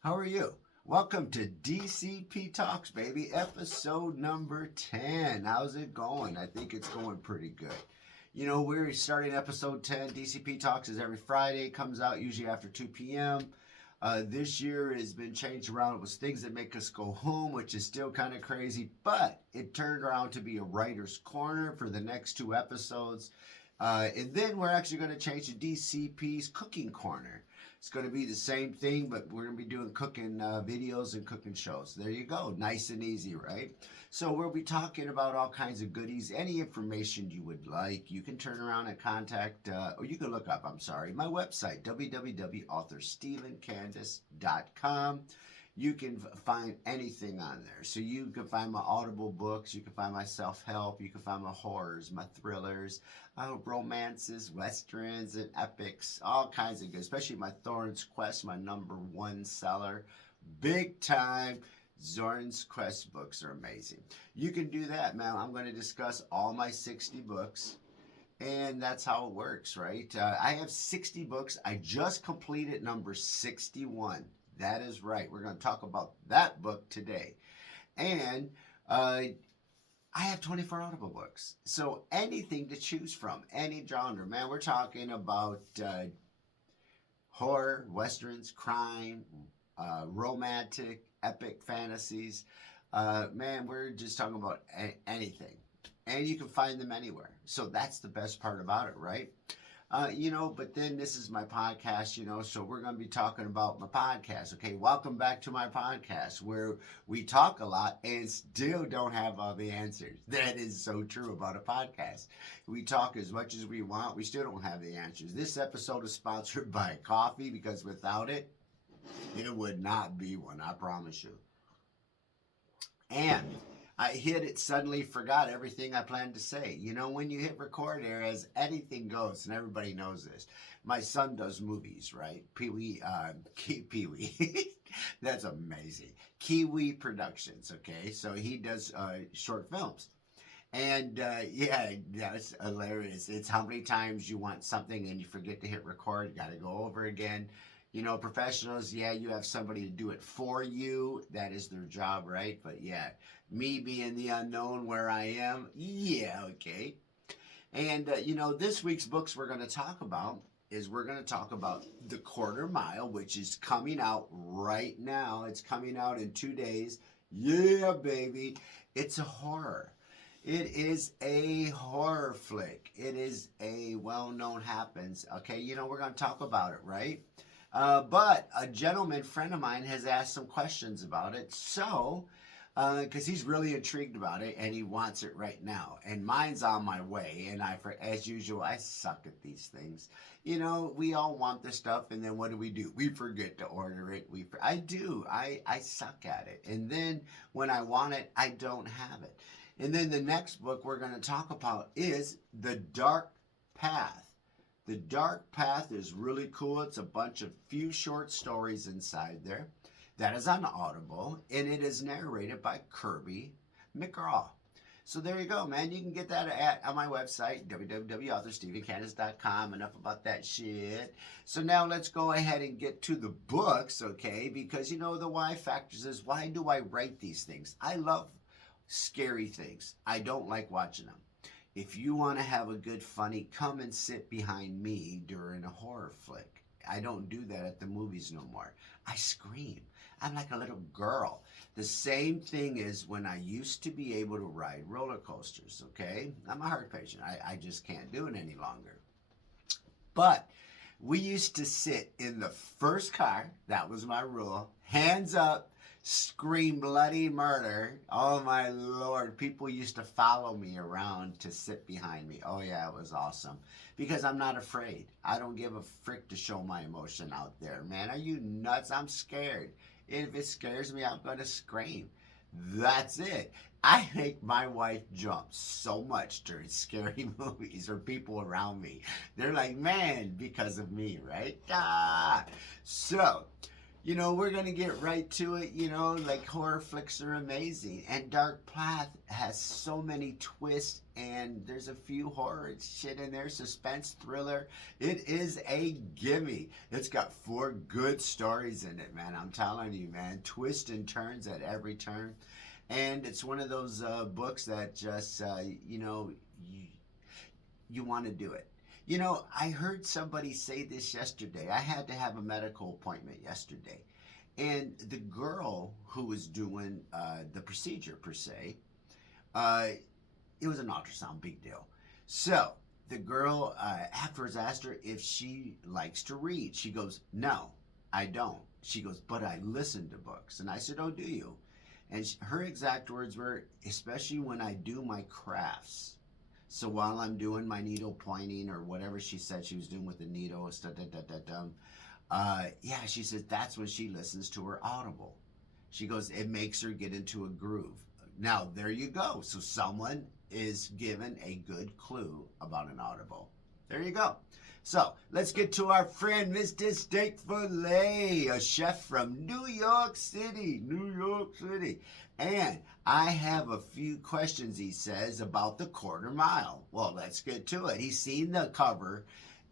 How are you? Welcome to DCP Talks, baby, episode number 10. How's it going? I think it's going pretty good. You know, we're starting episode 10. DCP Talks is every Friday, comes out usually after 2 p.m. This year has been changed around. It was things that make us go home, which is still kind of crazy, but it turned around to be a writer's corner for the next two episodes. And then we're actually going to change to DCP's cooking corner. It's going to be the same thing, but we're going to be doing cooking videos and cooking shows. There you go. Nice and easy, right? So we'll be talking about all kinds of goodies, any information you would like. You can turn around and contact, or you can look up, my website, www.authorstephencandice.com. You can find anything on there. So you can find my Audible books, you can find my self-help, you can find my horrors, my thrillers, romances, westerns, and epics, all kinds of good, especially my Thorn's Quest, my #1 seller. Big time. Zorn's Quest books are amazing. You can do that, man. I'm going to discuss all my 60 books. And that's how it works, right? I have 60 books. I just completed number 61. That is right. We're going to talk about that book today. And I have 24 Audible books. So anything to choose from, any genre. Man, we're talking about horror, westerns, crime, romantic, epic fantasies. Man, we're just talking about anything. And you can find them anywhere. So that's the best part about it, right? But then this is my podcast, so we're going to be talking about my podcast. Okay, welcome back to my podcast where we talk a lot and still don't have all the answers. That is so true about a podcast. We talk as much as we want, we still don't have the answers. This episode is sponsored by coffee because without it, it would not be one, I promise you. And I hit it, suddenly forgot everything I planned to say. When you hit record there, as anything goes, and everybody knows this. My son does movies, right? Pee-wee. That's amazing. Kiwi Productions, okay? So he does short films. And yeah, that's hilarious. It's how many times you want something and you forget to hit record, got to go over again. Professionals, yeah, you have somebody to do it for you. That is their job, right? But yeah, me being the unknown where I am, yeah, okay. And, this week's books we're going to talk about The Quarter Mile, which is coming out right now. It's coming out in 2 days. Yeah, baby. It's a horror. It is a horror flick. It is a well-known happens. Okay, we're going to talk about it, right? But a gentleman friend of mine has asked some questions about it. So, because he's really intrigued about it and he wants it right now. And mine's on my way. And as usual, I suck at these things. We all want this stuff. And then what do? We forget to order it. I do. I suck at it. And then when I want it, I don't have it. And then the next book we're going to talk about is The Dark Path. The Dark Path is really cool. It's a bunch of few short stories inside there. That is on Audible, and it is narrated by Kirby McGraw. So there you go, man. You can get that on my website, www.authorstephencandice.com. Enough about that shit. So now let's go ahead and get to the books, okay? Because, the why factors is, why do I write these things? I love scary things. I don't like watching them. If you want to have a good funny, come and sit behind me during a horror flick. I don't do that at the movies no more. I scream. I'm like a little girl. The same thing is when I used to be able to ride roller coasters, okay? I'm a heart patient. I just can't do it any longer. But we used to sit in the first car. That was my rule. Hands up. Scream bloody murder. Oh my Lord. People used to follow me around to sit behind me. Oh yeah, it was awesome. Because I'm not afraid. I don't give a frick to show my emotion out there. Man, are you nuts? I'm scared. If it scares me, I'm going to scream. That's it. I make my wife jump so much during scary movies or people around me. They're like, man, because of me, right? Ah. So, We're going to get right to it. Like horror flicks are amazing. And Dark Path has so many twists, and there's a few horror shit in there, suspense, thriller. It is a gimme. It's got 4 good stories in it, man. I'm telling you, man. Twists and turns at every turn. And it's one of those books that just, you want to do it. I heard somebody say this yesterday. I had to have a medical appointment yesterday. And the girl who was doing the procedure, per se, uh, it was an ultrasound, big deal. So the girl afterwards asked her if she likes to read. She goes, "No, I don't." She goes, "But I listen to books." And I said, "Oh, do you?" And her exact words were, "Especially when I do my crafts." So while I'm doing my needle pointing or whatever she said she was doing with the needle, yeah, she says that's when she listens to her Audible. She goes, it makes her get into a groove. Now, there you go. So someone is given a good clue about an Audible. There you go. So let's get to our friend, Mr. Steak Filet, a chef from New York City. New York City. And I have a few questions, he says, about the quarter mile. Well, let's get to it. He's seen the cover,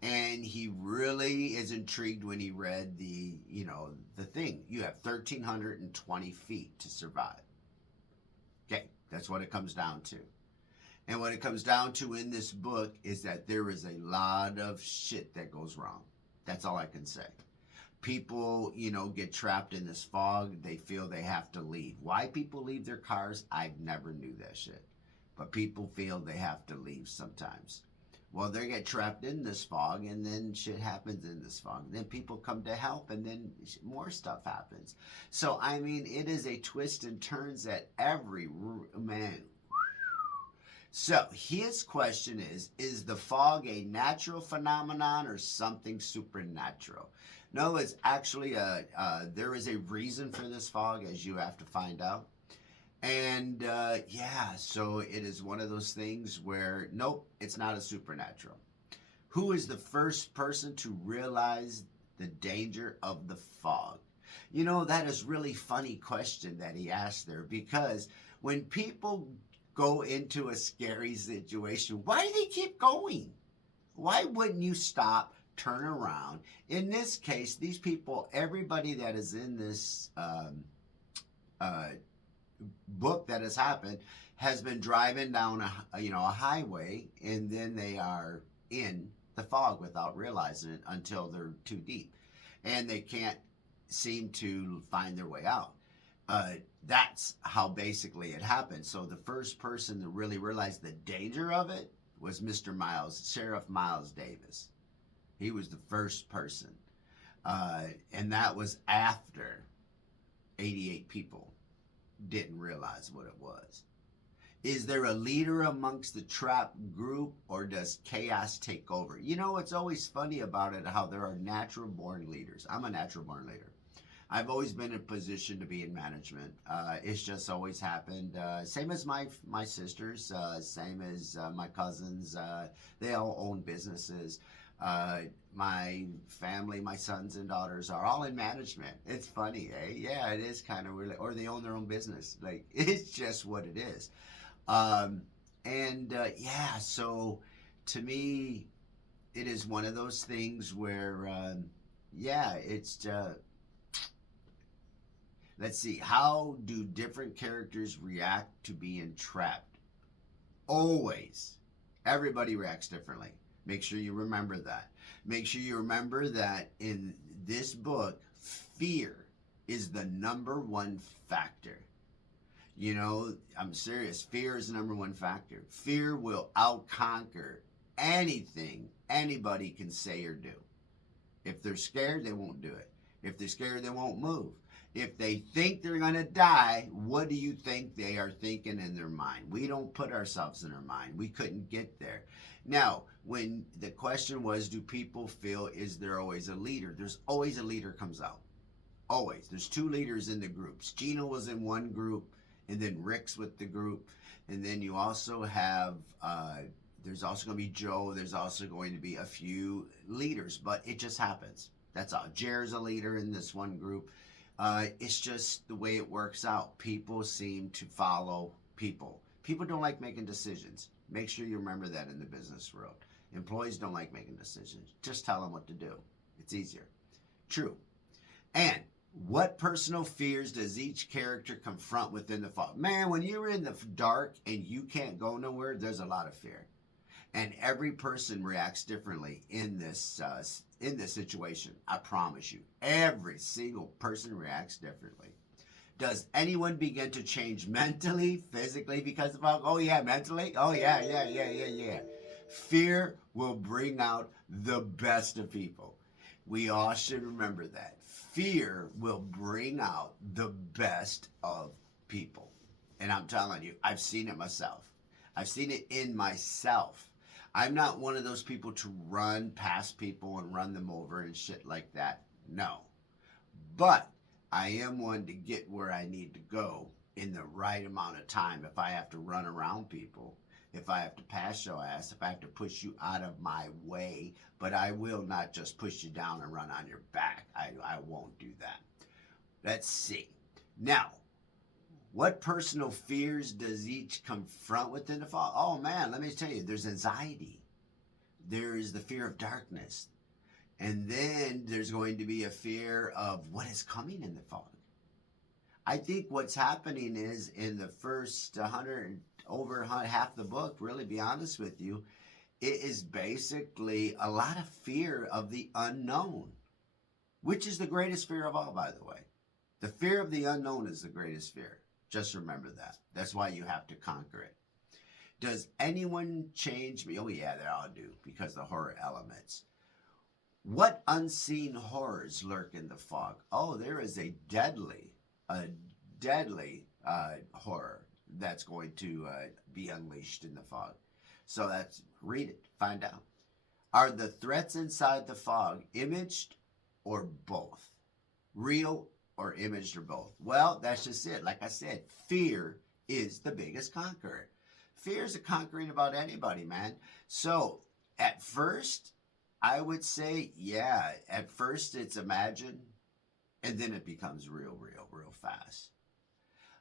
and he really is intrigued when he read the thing. You have 1,320 feet to survive. Okay, that's what it comes down to. And what it comes down to in this book is that there is a lot of shit that goes wrong. That's all I can say. People, get trapped in this fog. They feel they have to leave. Why people leave their cars, I never knew that shit. But people feel they have to leave sometimes. Well, they get trapped in this fog, and then shit happens in this fog. Then people come to help, and then more stuff happens. So, I mean, it is a twist and turns at every man. So his question is the fog a natural phenomenon or something supernatural? No, it's actually there is a reason for this fog, as you have to find out. And yeah, so it is one of those things where, nope, it's not a supernatural. Who is the first person to realize the danger of the fog? That is really funny question that he asked there, because when people go into a scary situation, why do they keep going? Why wouldn't you stop, turn around? In this case, these people, everybody that is in this uh, book that has happened, has been driving down a highway, and then they are in the fog without realizing it until they're too deep, and they can't seem to find their way out. That's how basically it happened. So the first person to really realize the danger of it was Sheriff Miles Davis. He was the first person. And that was after 88 people didn't realize what it was. Is there a leader amongst the trap group, or does chaos take over? It's always funny about it how there are natural born leaders. I'm a natural born leader. I've always been in a position to be in management. It's just always happened. Same as my sisters, same as my cousins. They all own businesses. My family, my sons and daughters are all in management. It's funny, eh? Yeah, it is kind of weird. Or they own their own business. Like, it's just what it is. Yeah, so to me, it is one of those things where, yeah, it's... Let's see. How do different characters react to being trapped? Always. Everybody reacts differently. Make sure you remember that. Make sure you remember that in this book, fear is the #1 factor. I'm serious. Fear is the #1 factor. Fear will outconquer anything anybody can say or do. If they're scared, they won't do it. If they're scared, they won't move. If they think they're going to die, what do you think they are thinking in their mind? We don't put ourselves in their mind. We couldn't get there. Now, when the question was, do people feel, is there always a leader? There's always a leader comes out. Always. There's 2 leaders in the groups. Gina was in one group, and then Rick's with the group. And then you also have, there's also going to be Joe. There's also going to be a few leaders, but it just happens. That's all. Jer's a leader in this one group. It's just the way it works out. People seem to follow people. People don't like making decisions. Make sure you remember that in the business world. Employees don't like making decisions. Just tell them what to do. It's easier. True. And what personal fears does each character confront within the fog? Man, when you're in the dark and you can't go nowhere, there's a lot of fear. And every person reacts differently in this situation. I promise you, every single person reacts differently. Does anyone begin to change mentally, physically because of fog? Oh yeah, mentally. Oh yeah. Fear will bring out the best of people. We all should remember that. Fear will bring out the best of people. And I'm telling you, I've seen it myself. I've seen it in myself. I'm not one of those people to run past people and run them over and shit like that. No. But I am one to get where I need to go in the right amount of time. If I have to run around people, if I have to pass your ass, if I have to push you out of my way, but I will not just push you down and run on your back. I won't do that. Let's see. Now, what personal fears does each confront within the fog? Oh man, let me tell you, there's anxiety. There's the fear of darkness. And then there's going to be a fear of what is coming in the fog. I think what's happening is in the first 100, over half the book, really be honest with you, it is basically a lot of fear of the unknown, which is the greatest fear of all, by the way. The fear of the unknown is the greatest fear. Just remember that. That's why you have to conquer it. Does anyone change me? Oh yeah, they all do, because the horror elements. What unseen horrors lurk in the fog? Oh, there is a deadly horror that's going to be unleashed in the fog. So that's, read it, find out. Are the threats inside the fog imaged or both? Real or imaged or both? Well, that's just it. Like I said, fear is the biggest conqueror. Fear is a conquering about anybody, man. So at first, I would say, yeah, at first it's imagined, and then it becomes real fast.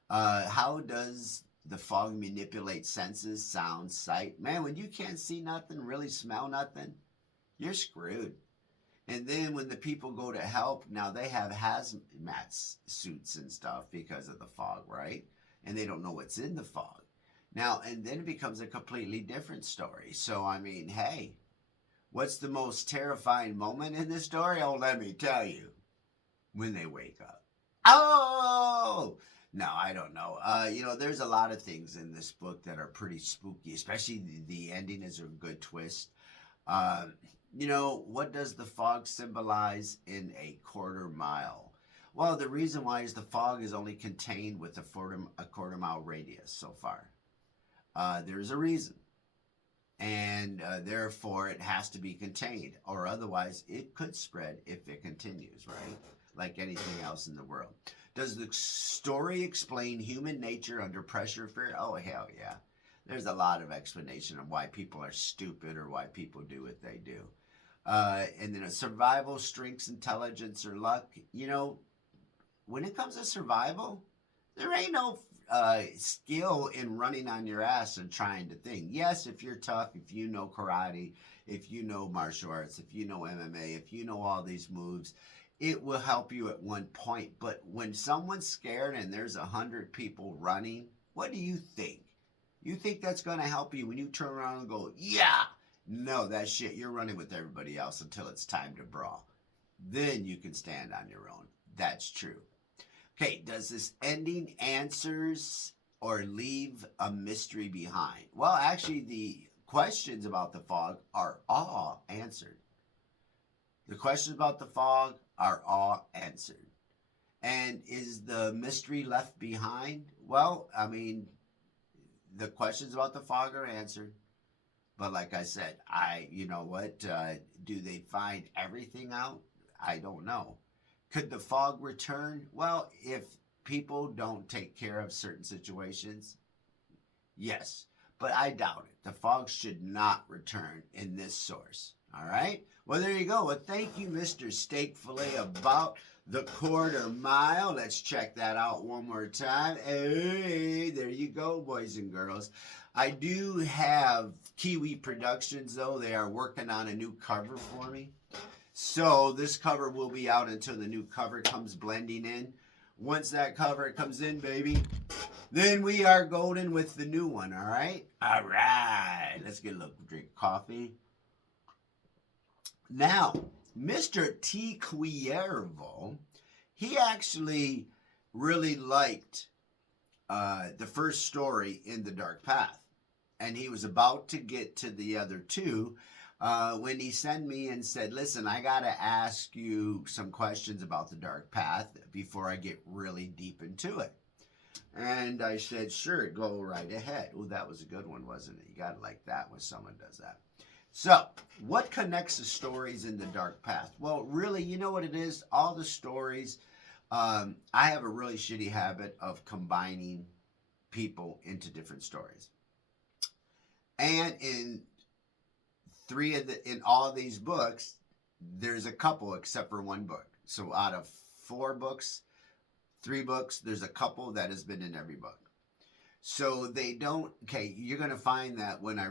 How does the fog manipulate senses, sound, sight? Man, when you can't see nothing, really smell nothing, you're screwed. And then when the people go to help, now they have hazmat suits and stuff because of the fog, right? And they don't know what's in the fog. Now, and then it becomes a completely different story. So, I mean, hey, what's the most terrifying moment in this story? Oh, let me tell you. When they wake up. Oh! No, I don't know. There's a lot of things in this book that are pretty spooky, especially the ending is a good twist. What does the fog symbolize in a quarter mile? Well, the reason why is the fog is only contained with a quarter mile radius so far. There's a reason. And therefore, it has to be contained, or otherwise it could spread if it continues, right? Like anything else in the world. Does the story explain human nature under pressure, fear? Oh, hell yeah. There's a lot of explanation of why people are stupid or why people do what they do. And then survival, strengths, intelligence, or luck. When it comes to survival, there ain't no skill in running on your ass and trying to think. Yes, if you're tough, if you know karate, if you know martial arts, if you know MMA, if you know all these moves, it will help you at one point. But when someone's scared and there's 100 people running, what do you think? You think that's going to help you when you turn around and go, yeah? No, that shit, you're running with everybody else until it's time to brawl. Then you can stand on your own. That's true. Okay, does this ending answers or leave a mystery behind? Well, actually, the questions about the fog are all answered. The questions about the fog are all answered. And is the mystery left behind? Well, I mean, the questions about the fog are answered. But like I said, do they find everything out? I don't know. Could the fog return? Well, if people don't take care of certain situations, yes. But I doubt it. The fog should not return in this source. All right. Well, there you go. Well, thank you, Mr. Steak Filet, about the quarter mile. Let's check that out one more time. Hey, there you go, boys and girls. I do have Kiwi Productions, though. They are working on a new cover for me. So this cover will be out until the new cover comes blending in. Once that cover comes in, baby, then we are golden with the new one, all right? All right. Let's get a little drink of coffee. Now, Mr. T. Cuervo, he actually really liked the first story in The Dark Path. And he was about to get to the other two when he sent me and said, listen, I got to ask you some questions about The Dark Path before I get really deep into it. And I said, sure, go right ahead. Oh, that was a good one, wasn't it? You got to like that when someone does that. So, what connects the stories in The Dark Path? Well, really, you know what it is? All the stories, I have a really shitty habit of combining people into different stories. And in all of these books, there's a couple except for one book. So out of 4 books, 3 books, there's a couple that has been in every book. So they don't, okay, you're going to find that when I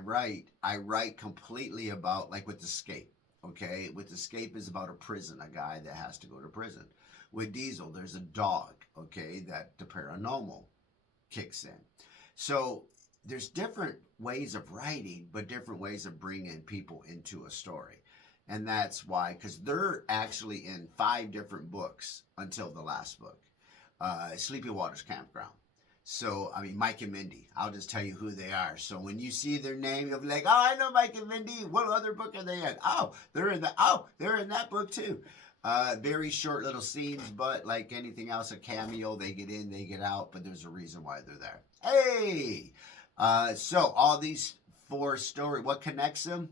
write completely about, like with Escape, okay? With Escape is about a prison, a guy that has to go to prison. With Diesel, there's a dog, okay, that the paranormal kicks in. So there's different ways of writing, but different ways of bringing people into a story. And that's why, because they're actually in 5 different books until the last book. Sleepy Waters Campground. So, I mean, Mike and Mindy. I'll just tell you who they are. So when you see their name, you'll be like, oh, I know Mike and Mindy. What other book are they in? Oh, they're in that book too. Very short little scenes, but like anything else, a cameo. They get in, they get out, but there's a reason why they're there. Hey! So all these 4 stories, what connects them?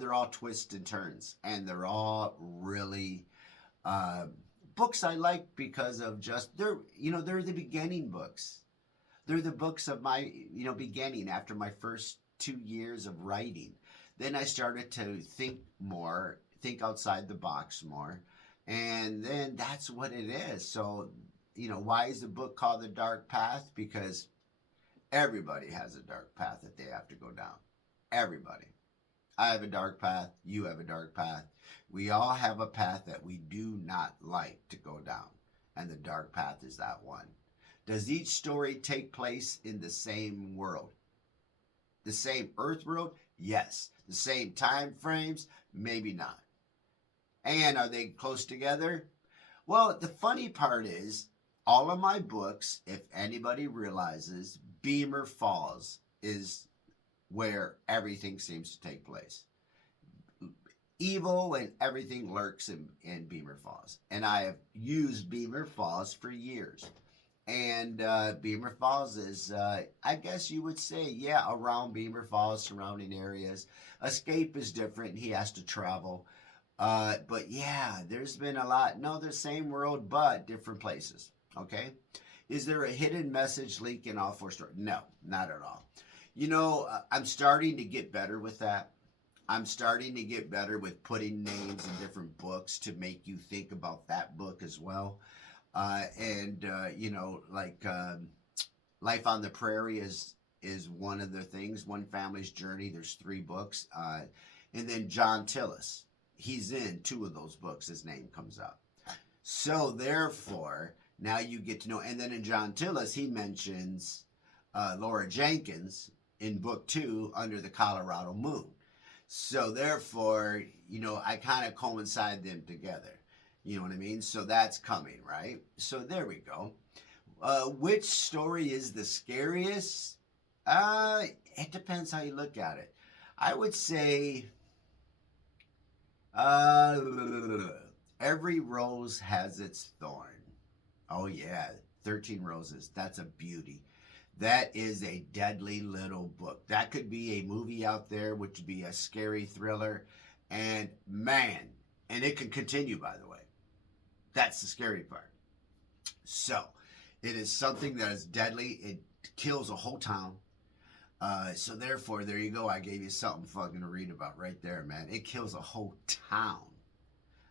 They're all twists and turns. And they're all really... books I like because of just, they're the beginning books. They're the books of my, beginning after my first 2 years of writing. Then I started to think outside the box more. And then that's what it is. So, why is the book called The Dark Path? Because everybody has a dark path that they have to go down. Everybody. I have a dark path. You have a dark path. We all have a path that we do not like to go down. And the dark path is that one. Does each story take place in the same world? The same Earth world? Yes. The same time frames? Maybe not. And are they close together? Well, the funny part is, all of my books, if anybody realizes, Beamer Falls is where everything seems to take place. Evil and everything lurks in Beamer Falls. And I have used Beamer Falls for years. And Beamer Falls is, I guess you would say, yeah, around Beamer Falls, surrounding areas. Escape is different. He has to travel. But yeah, there's been a lot. No, the same world, but different places. Okay? Is there a hidden message leak in all 4 stories? No, not at all. I'm starting to get better with that. I'm starting to get better with putting names in different books to make you think about that book as well. Life on the Prairie is one of the things. One Family's Journey. There's 3 books. And then John Tillis. He's in 2 of those books. His name comes up. So therefore, now you get to know. And then in John Tillis, he mentions Laura Jenkins in book 2 under the Colorado Moon. So therefore, I kind of coincide them together. You know what I mean? So that's coming, right? So there we go. Which story is the scariest? It depends how you look at it. I would say every rose has its thorn. Oh yeah, 13 Roses. That's a beauty. That is a deadly little book. That could be a movie out there, which would be a scary thriller. And man, and it can continue, by the way. That's the scary part. So, it is something that is deadly. It kills a whole town. So therefore, there you go. I gave you something fucking to read about right there, man. It kills a whole town.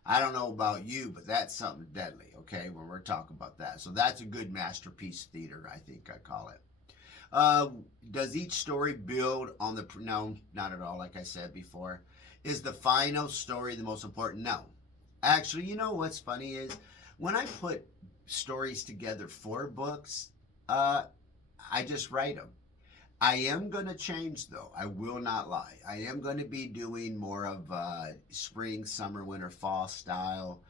I don't know about you, but that's something deadly, okay, when we're talking about that. So that's a good masterpiece theater, I think I call it. Uh, does each story build on the. No, not at all, like I said before. Is the final story the most important? No. Actually, you know what's funny is when I put stories together for books, uh, I just write them. I am going to change though. I will not lie. I am going to be doing more of spring, summer, winter, fall style,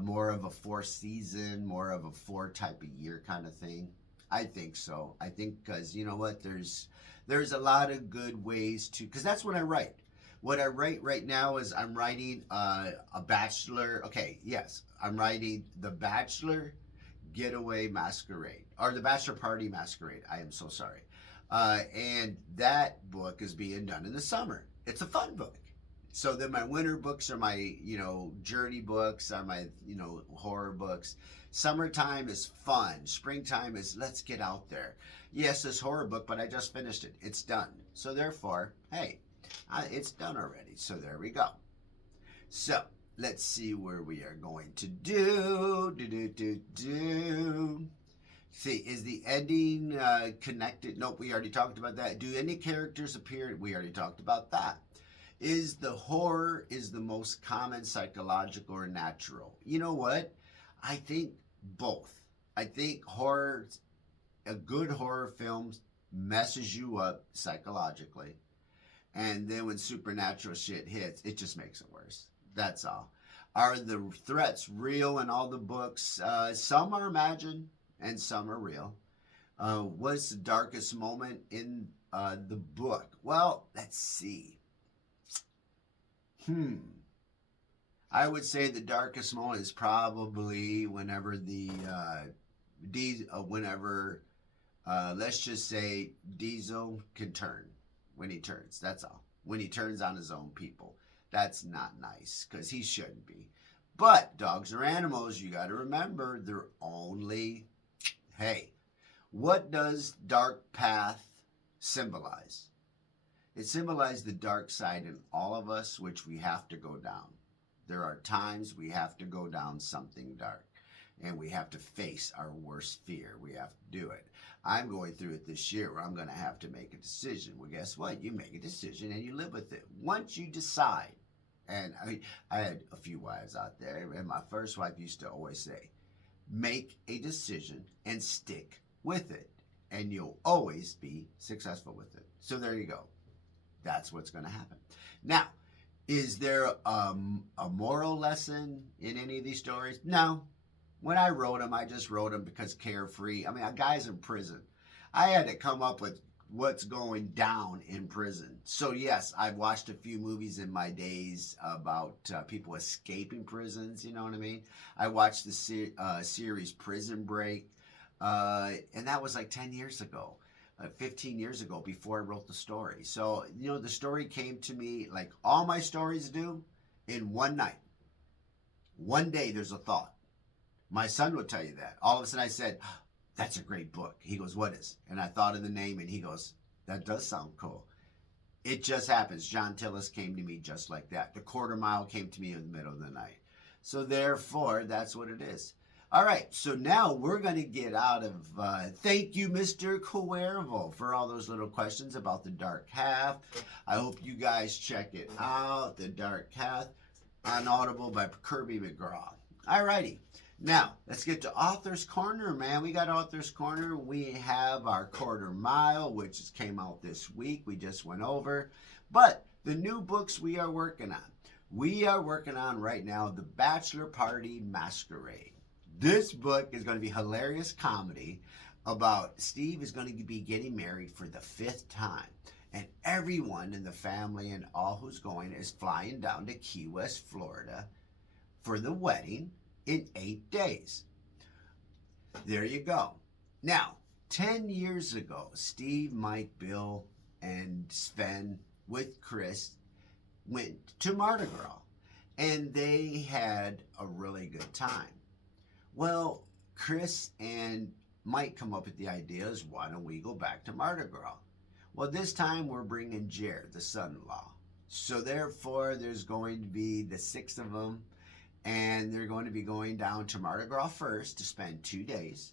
more of a four season, more of a four type of year kind of thing. I think so. I think because you know what, there's a lot of good ways to because that's what I write. What I write right now is I'm writing a bachelor. Okay, yes, I'm writing the Bachelor Getaway Masquerade or the Bachelor Party Masquerade. I am so sorry. And that book is being done in the summer. It's a fun book. So then my winter books are my, journey books, are my, horror books. Summertime is fun. Springtime is let's get out there. Yes, this horror book, but I just finished it. It's done. So therefore, hey, it's done already. So there we go. So let's see where we are going to do. See, is the ending connected? Nope, we already talked about that. Do any characters appear? We already talked about that. Is the horror is the most common psychological or natural? You know what? I think both. I think a good horror film messes you up psychologically. And then when supernatural shit hits, it just makes it worse. That's all. Are the threats real in all the books? Some are imagined and some are real. What's the darkest moment in the book? Well, let's see. I would say the darkest moment is probably whenever let's just say Diesel can turn when he turns. That's all. When he turns on his own people. That's not nice because he shouldn't be. But dogs are animals. You got to remember they're only. Hey, what does dark path symbolize? It symbolizes the dark side in all of us, which we have to go down. There are times we have to go down something dark, and we have to face our worst fear. We have to do it. I'm going through it this year where I'm going to have to make a decision. Well, guess what? You make a decision and you live with it. Once you decide, and I had a few wives out there, and my first wife used to always say, make a decision and stick with it, and you'll always be successful with it. So there you go. That's what's going to happen. Now, is there a moral lesson in any of these stories? No. When I wrote them, I just wrote them because carefree. I mean, a guy's in prison. I had to come up with what's going down in prison. So yes, I've watched a few movies in my days about people escaping prisons, you know what I mean? I watched the series Prison Break, and that was like 10 years ago, 15 years ago before I wrote the story. So, the story came to me like all my stories do in one night. One day there's a thought. My son will tell you that. All of a sudden I said, that's a great book. He goes, what is? And I thought of the name and he goes, that does sound cool. It just happens. John Tillis came to me just like that. The Quarter Mile came to me in the middle of the night. So therefore, that's what it is. All right, so now we're going to get out of, thank you, Mr. Cuervo, for all those little questions about The Dark Half. I hope you guys check it out, The Dark Half, on Audible by Kirby McGraw. All righty. Now, let's get to Author's Corner, man. We got Author's Corner. We have our Quarter Mile, which came out this week. We just went over. But the new books we are working on. We are working on right now The Bachelor Party Masquerade. This book is going to be hilarious comedy about Steve is going to be getting married for the 5th time. And everyone in the family and all who's going is flying down to Key West, Florida for the wedding in 8 days. There you go. Now, 10 years ago, Steve, Mike, Bill, and Sven with Chris went to Mardi Gras. And they had a really good time. Well, Chris and Mike come up with the ideas, why don't we go back to Mardi Gras? Well, this time we're bringing Jared, the son-in-law. So therefore, there's going to be the 6 of them, and they're going to be going down to Mardi Gras first to spend 2 days,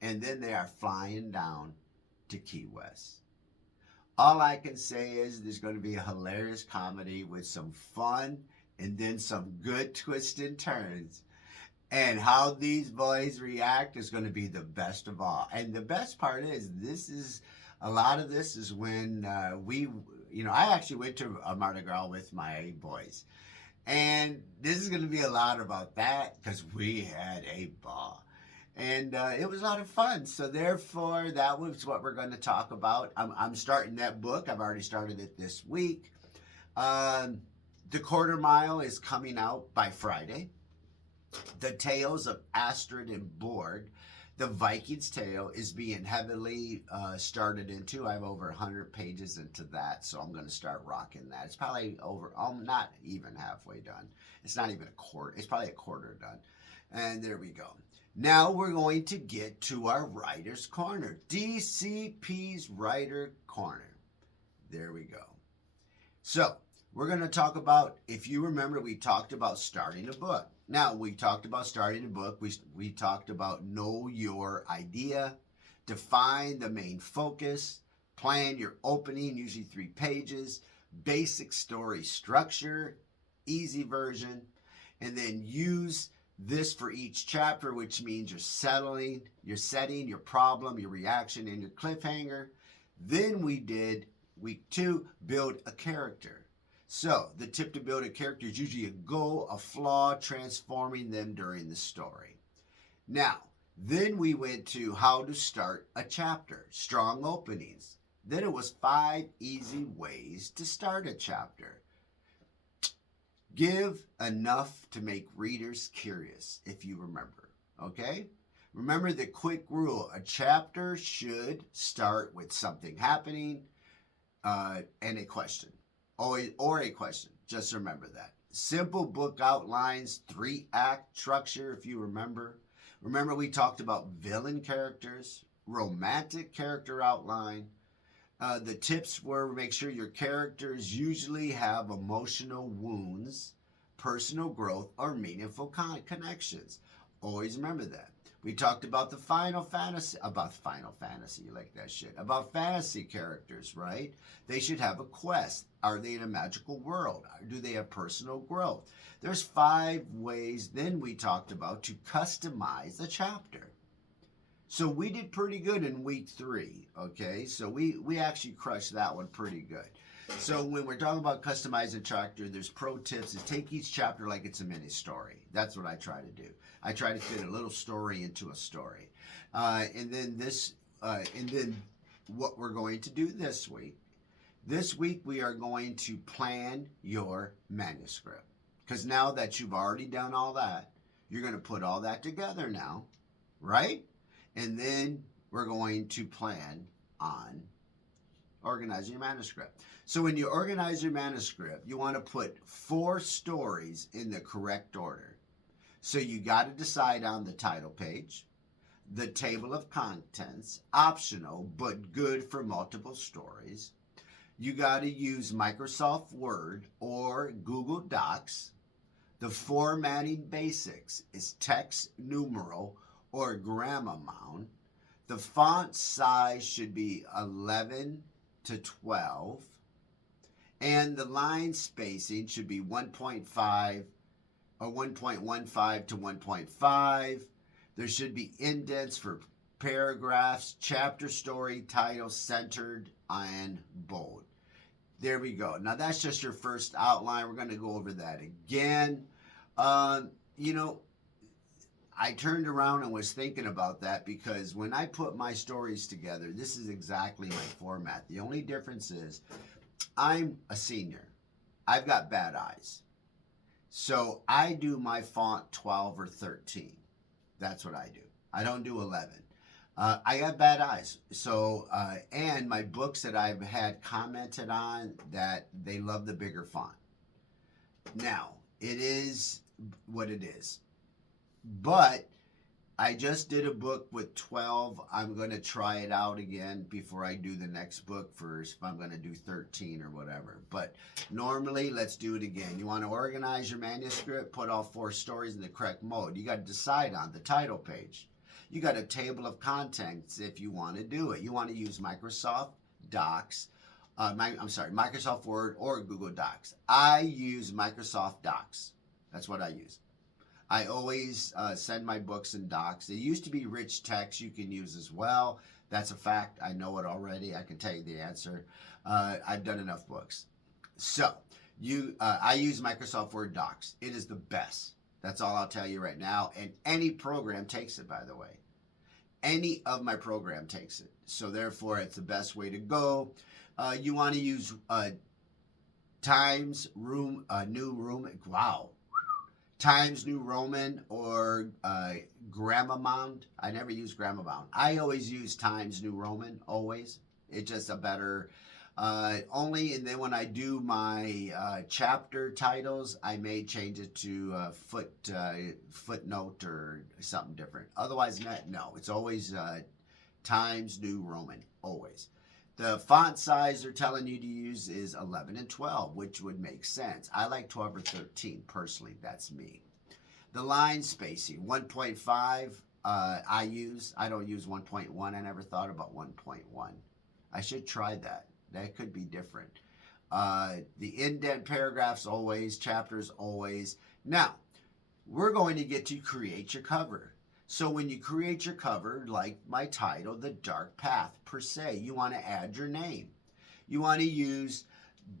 and then they are flying down to Key West. All I can say is there's going to be a hilarious comedy with some fun and then some good twists and turns. And how these boys react is going to be the best of all. And the best part is, a lot of this is when I actually went to a Mardi Gras with my boys. And this is going to be a lot about that because we had a ball. And it was a lot of fun. So therefore, that was what we're going to talk about. I'm starting that book. I've already started it this week. The Quarter Mile is coming out by Friday. The Tales of Astrid and Borg, the Viking's Tale, is being heavily started into. I have over 100 pages into that, so I'm going to start rocking that. It's probably I'm not even halfway done. It's not even a quarter. It's probably a quarter done. And there we go. Now we're going to get to our Writer's Corner. DCP's Writer Corner. There we go. So we're going to talk about, if you remember, we talked about starting a book. Now, we talked about starting a book. We talked about know your idea, define the main focus, plan your opening, usually 3 pages, basic story structure, easy version, and then use this for each chapter, which means you're setting your problem, your reaction, and your cliffhanger. Then we did week 2, build a character. So, the tip to build a character is usually a goal, a flaw, transforming them during the story. Now, then we went to how to start a chapter, strong openings. Then it was 5 easy ways to start a chapter. Give enough to make readers curious, if you remember, okay? Remember the quick rule, a chapter should start with something happening and a question. Or a question. Just remember that. Simple book outlines, 3-act structure, if you remember. Remember we talked about villain characters, romantic character outline. The tips were make sure your characters usually have emotional wounds, personal growth, or meaningful connections. Always remember that. We talked about the Final Fantasy, you like that shit, about fantasy characters, right? They should have a quest. Are they in a magical world? Do they have personal growth? There's 5 ways then we talked about to customize a chapter. So we did pretty good in week 3, okay? So we actually crushed that one pretty good. So when we're talking about customizing a chapter, there's pro tips is take each chapter like it's a mini story. That's what I try to do. I try to fit a little story into a story. And then what we're going to do this week. This week we are going to plan your manuscript. Because now that you've already done all that, you're going to put all that together now, right? And then we're going to plan on organizing your manuscript. So when you organize your manuscript, you want to put 4 stories in the correct order. So you got to decide on the title page, the table of contents, optional but good for multiple stories. You got to use Microsoft Word or Google Docs. The formatting basics is text, numeral, or grammar amount. The font size should be 11 to 12. And the line spacing should be 1.5 or 1.15 to 1.5. There should be indents for paragraphs, chapter, story, title, centered, and bold. There we go. Now that's just your first outline. We're going to go over that again. I turned around and was thinking about that because when I put my stories together, this is exactly my format. The only difference is I'm a senior. I've got bad eyes. So I do my font 12 or 13. That's what I do. I don't do 11. I got bad eyes. So, and my books that I've had commented on that they love the bigger font. Now, it is what it is. But I just did a book with 12. I'm going to try it out again before I do the next book first, if I'm going to do 13 or whatever. But normally, let's do it again. You want to organize your manuscript, put all 4 stories in the correct mode. You got to decide on the title page. You got a table of contents if you want to do it. You want to use Microsoft Docs. Microsoft Word or Google Docs. I use Microsoft Docs. That's what I use. I always send my books in docs. It used to be rich text you can use as well. That's a fact. I know it already. I can tell you the answer. I've done enough books. So I use Microsoft Word Docs. It is the best. That's all I'll tell you right now. And any program takes it, by the way. Any of my program takes it. So therefore, it's the best way to go. You want to use Times New Roman. Wow. Times New Roman or Grammamont. I never use Grammamont. I always use Times New Roman, always. It's just a better, and then when I do my chapter titles, I may change it to footnote or something different. Otherwise, no, it's always Times New Roman, always. The font size they're telling you to use is 11 and 12, which would make sense. I like 12 or 13, personally. That's me. The line spacing, 1.5, I use. I don't use 1.1. I never thought about 1.1. I should try that. That could be different. The indent paragraphs, always. Chapters, always. Now, we're going to get to create your cover. So when you create your cover, like my title, The Dark Path, per se, you want to add your name. You want to use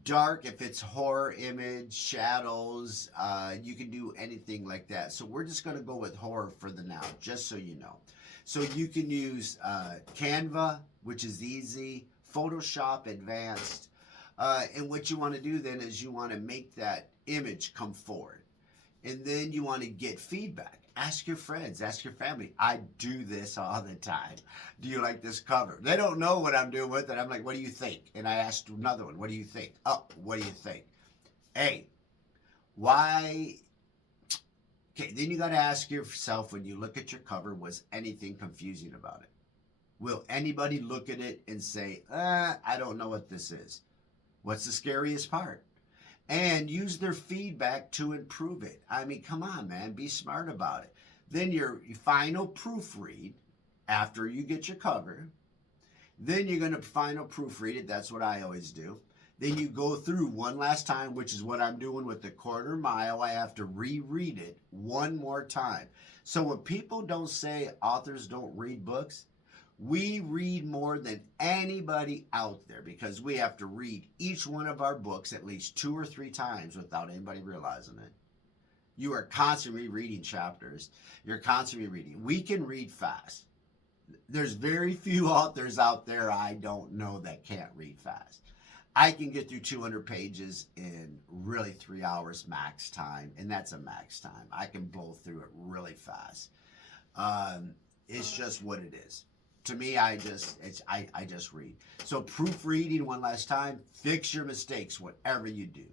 dark if it's horror image, shadows. You can do anything like that. So we're just going to go with horror for the now, just so you know. So you can use Canva, which is easy, Photoshop Advanced. And what you want to do then is you want to make that image come forward. And then you want to get feedback. Ask your friends, ask your family. I do this all the time. Do you like this cover? They don't know what I'm doing with it. I'm like, what do you think? And I asked another one, what do you think? Oh, what do you think? Hey, why? Okay, then you got to ask yourself when you look at your cover, was anything confusing about it? Will anybody look at it and say, I don't know what this is? What's the scariest part? And use their feedback to improve it. I mean, come on, man. Be smart about it. Then your final proofread, after you get your cover, then you're going to final proofread it. That's what I always do. Then you go through one last time, which is what I'm doing with the quarter mile. I have to reread it one more time. So when people don't say authors don't read books, we read more than anybody out there because we have to read each one of our books at least 2 or 3 times without anybody realizing it. You are constantly reading chapters. You're constantly reading. We can read fast. There's very few authors out there I don't know that can't read fast. I can get through 200 pages in really 3 hours max time, and that's a max time. I can blow through it really fast. It's just what it is. To me, I just read. So proofreading one last time, fix your mistakes, whatever you do.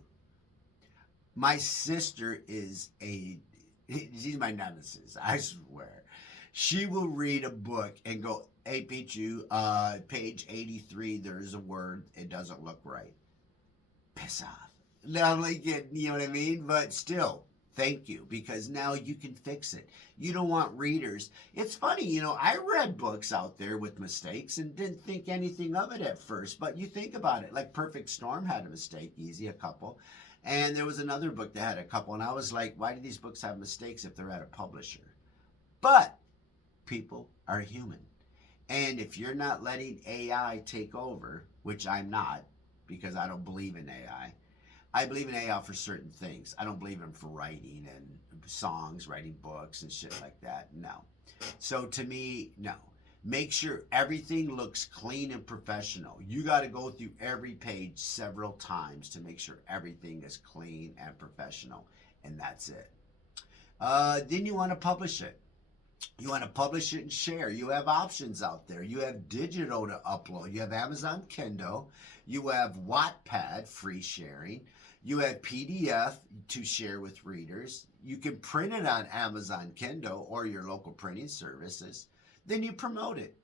My sister she's my nemesis, I swear. She will read a book and go, hey, Pichu, page 83, there's a word, it doesn't look right. Piss off. No, like, you know what I mean? But still, thank you, because now you can fix it. You don't want readers. It's funny, I read books out there with mistakes and didn't think anything of it at first, but you think about it. Like Perfect Storm had a mistake, easy, a couple. And there was another book that had a couple, and I was like, why do these books have mistakes if they're at a publisher? But people are human. And if you're not letting AI take over, which I'm not, because I don't believe in AI, I believe in AI for certain things. I don't believe in for writing and songs, writing books and shit like that. No. So to me, no. Make sure everything looks clean and professional. You got to go through every page several times to make sure everything is clean and professional. And that's it. Then you want to publish it. You want to publish it and share. You have options out there. You have digital to upload. You have Amazon Kindle. You have Wattpad, free sharing. You have PDF to share with readers. You can print it on Amazon Kindle or your local printing services. Then you promote it.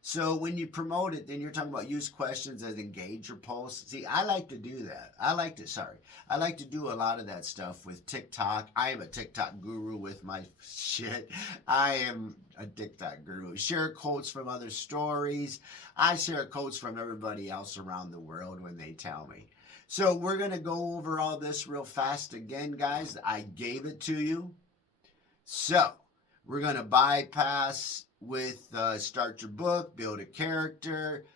So when you promote it, then you're talking about use questions as engage your posts. See, I like to do that. I like to do a lot of that stuff with TikTok. I am a TikTok guru with my shit. I am a TikTok guru. Share quotes from other stories. I share quotes from everybody else around the world when they tell me. So we're going to go over all this real fast again, guys. I gave it to you. So we're going to bypass with start your book, build a character,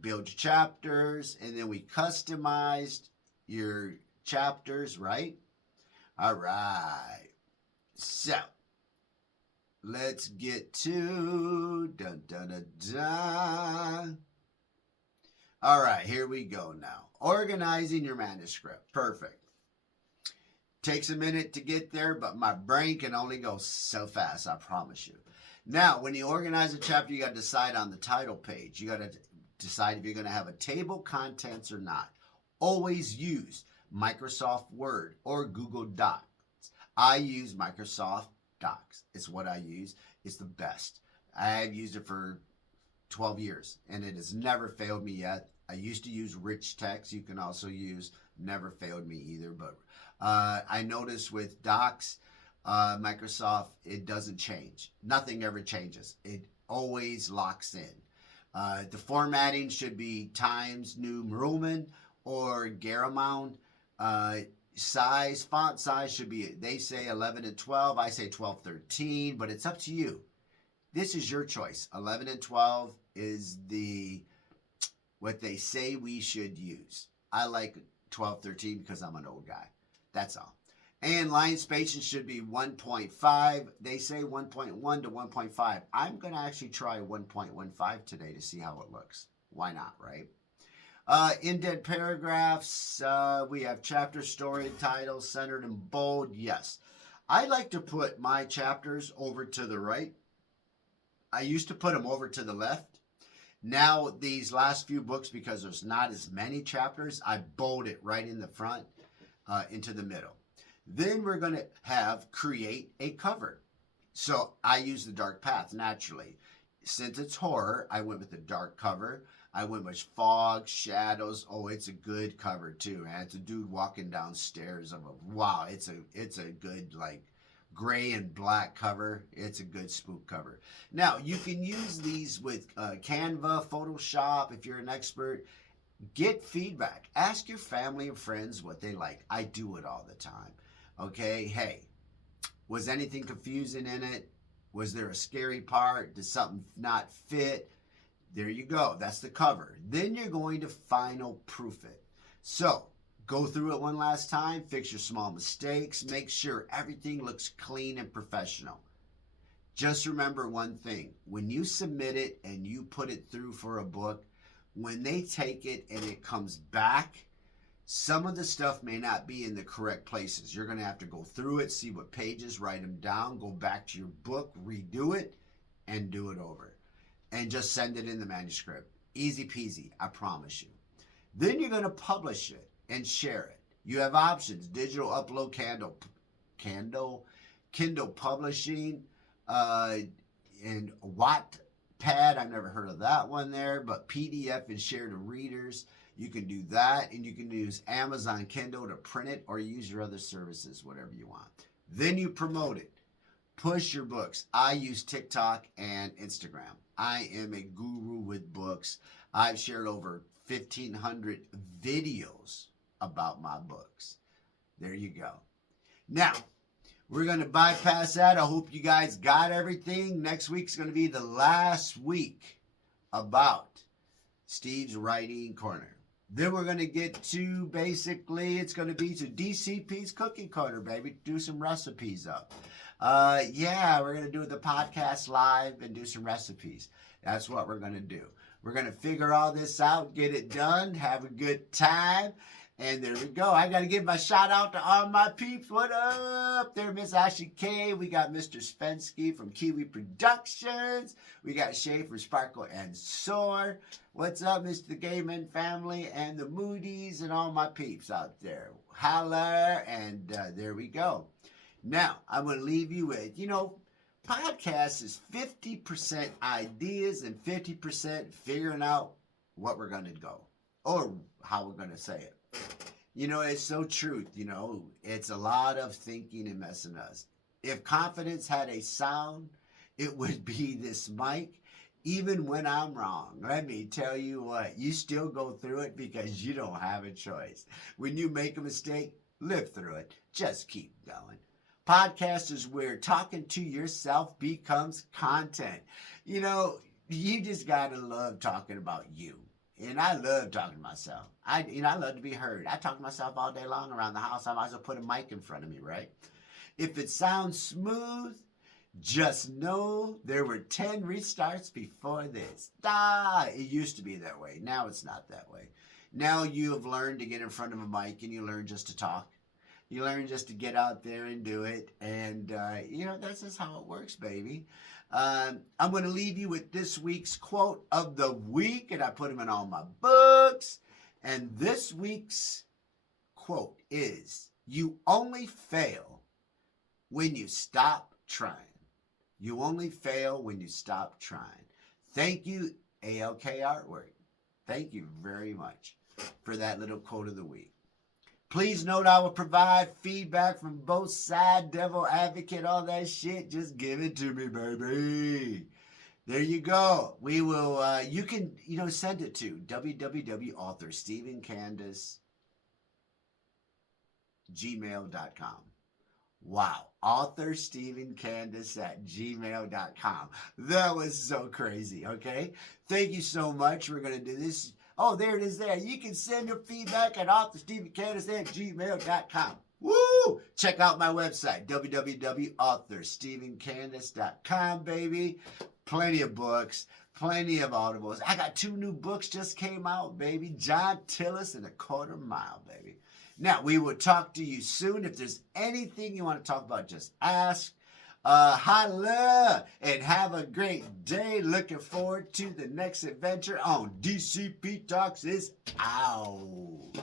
build your chapters, and then we customized your chapters, right? All right. So let's get to dun dun dun dun. All right, here we go now. Organizing your manuscript. Perfect. Takes a minute to get there, but my brain can only go so fast, I promise you. Now, when you organize a chapter, you got to decide on the title page. You got to decide if you're going to have a table, contents, or not. Always use Microsoft Word or Google Docs. I use Microsoft Docs. It's what I use. It's the best. I've used it for 12 years, and it has never failed me yet. I used to use rich text. You can also use, never failed me either, but I noticed with Docs, Microsoft, it doesn't change. Nothing ever changes. It always locks in. The formatting should be Times New Roman or Garamond. Size, font size should be, they say 11 and 12. I say 12, 13, but it's up to you. This is your choice. 11 and 12 is what they say we should use. I like 12, 13 because I'm an old guy. That's all. And line spacing should be 1.5. They say 1.1 to 1.5. I'm going to actually try 1.15 today to see how it looks. Why not, right? Indent paragraphs. We have chapter, story, title, centered, and bold. Yes. I like to put my chapters over to the right. I used to put them over to the left. Now, these last few books, because there's not as many chapters, I bold it right in the front into the middle. Then we're going to have create a cover. So I use the dark path naturally. Since it's horror, I went with the dark cover. I went with fog, shadows. Oh, it's a good cover too, man. It's a dude walking downstairs. Wow, it's a good like gray and black cover. It's a good spook cover. Now, you can use these with Canva, Photoshop if you're an expert. Get feedback. Ask your family and friends what they like. I do it all the time. Okay, hey, was anything confusing in it? Was there a scary part? Did something not fit? There you go. That's the cover. Then you're going to final proof it. So go through it one last time. Fix your small mistakes. Make sure everything looks clean and professional. Just remember one thing. When you submit it and you put it through for a book, when they take it and it comes back, some of the stuff may not be in the correct places. You're going to have to go through it, see what pages, write them down, go back to your book, redo it, and do it over. And just send it in the manuscript. Easy peasy, I promise you. Then you're going to publish it and share it. You have options: digital upload, Kindle publishing, and Wattpad. I've never heard of that one there, but PDF and share to readers. You can do that, and you can use Amazon Kindle to print it or use your other services, whatever you want. Then you promote it. Push your books. I use TikTok and Instagram. I am a guru with books. I've shared over 1,500 videos about my books. There you go. Now, we're going to bypass that. I hope you guys got everything. Next week's going to be the last week about Steve's Writing Corner. Then we're going to get to, basically, it's going to be to DCP's Cookie Corner, baby. Do some recipes up. Yeah, we're going to do the podcast live and do some recipes. That's what we're going to do. We're going to figure all this out, get it done, have a good time. And there we go. I got to give my shout out to all my peeps. What up there, Miss Ashley K? We got Mr. Spensky from Kiwi Productions. We got Shay from Sparkle and Soar. What's up, Mr. Gayman family and the Moody's and all my peeps out there. Holler, and there we go. Now, I'm going to leave you with, podcast is 50% ideas and 50% figuring out what we're going to go or how we're going to say it. It's so true. It's a lot of thinking and messing us. If confidence had a sound, it would be this mic. Even when I'm wrong, let me tell you what, you still go through it because you don't have a choice. When you make a mistake, live through it. Just keep going. Podcast is where talking to yourself becomes content. You just got to love talking about you. And I love talking to myself. I love to be heard. I talk to myself all day long around the house. I might as well put a mic in front of me, right? If it sounds smooth, just know there were 10 restarts before this. It used to be that way. Now it's not that way. Now you have learned to get in front of a mic and you learn just to talk. You learn just to get out there and do it. And, that's just how it works, baby. I'm going to leave you with this week's quote of the week, and I put them in all my books. And this week's quote is, "You only fail when you stop trying." You only fail when you stop trying. Thank you, ALK Artwork. Thank you very much for that little quote of the week. Please note I will provide feedback from both sides, devil advocate, all that shit. Just give it to me, baby. There you go. We will, you can, send it to www.authorstephencandace@gmail.com. Wow. authorstephencandace@gmail.com. That was so crazy, okay? Thank you so much. We're going to do this. Oh, there it is there. You can send your feedback at authorstephencandace@gmail.com. Woo! Check out my website, www.authorstephencandace.com, baby. Plenty of books, plenty of audibles. I got 2 new books just came out, baby. John Tillis and A Quarter Mile, baby. Now, we will talk to you soon. If there's anything you want to talk about, just ask. Holla and have a great day. Looking forward to the next adventure on DCP Talks is out.